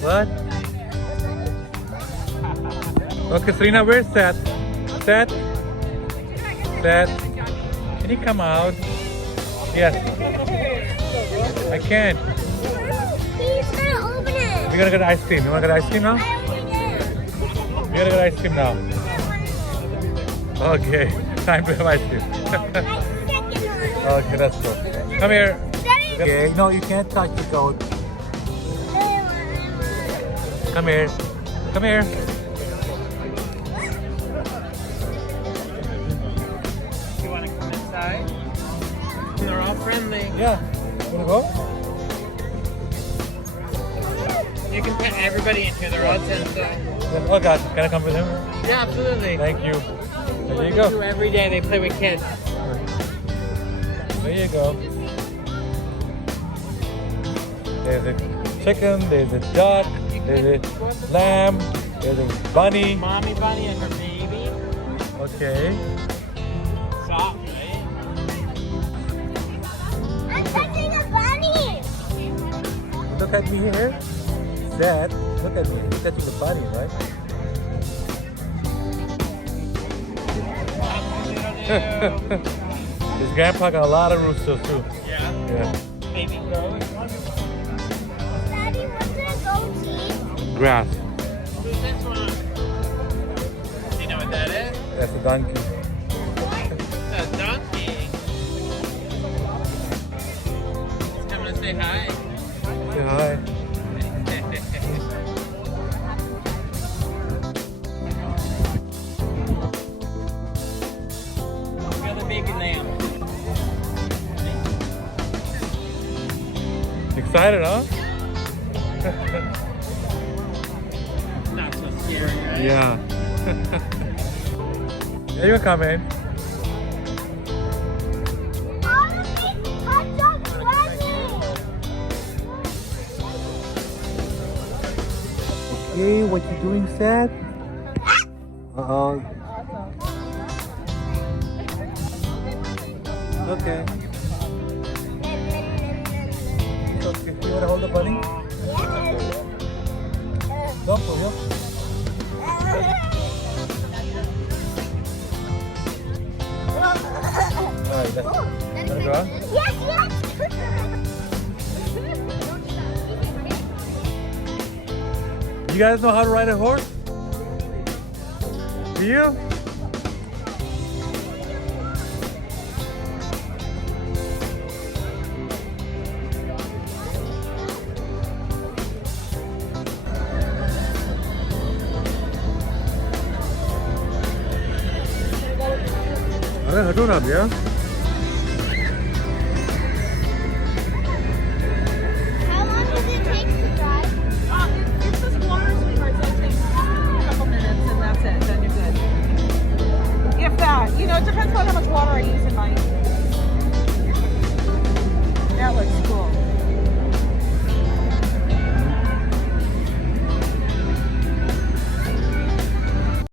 What? Okay, Serena, where's Seth? Seth? Seth? Can you come out? Yes. I can't. He's gonna open it. We're gonna get ice cream. You wanna get ice cream now? I already did. We're gonna get ice cream now. Okay, time to have ice cream. Okay, let's go. Come here. Okay, no, you can't touch the goat. Come here. Come here. You want to come inside? They're all friendly. Yeah. You wanna go? You can put everybody in here. They're all sensitive. Oh God, can I come with him? Yeah, absolutely. Thank you. There you Do go. every day they play with kids. There you go. There's a chicken, there's a duck, there's a lamb, there's a bunny. Mommy bunny and her baby. Okay. Soft, right? I'm touching a bunny. Look at me here. Dad, look at me. You're touching the bunny, right? His grandpa got a lot of roosters too. Yeah. Yeah. Baby goat. Daddy, what's that goat eat? Grass. Who's this one? Do you know what that is? That's a donkey. It's a donkey. It's coming to say hi. Say hi. Look at the baby lamb. Excited, huh? Not so scary, right? Yeah. Yeah, you're coming. Okay, what you doing, Sad? Uh-oh. Okay. Okay, you wanna hold the bunny? Go for you. Alright, let's wanna go on? Yes, yes. You guys know how to ride a horse? Do you? अरे हटो ना भैया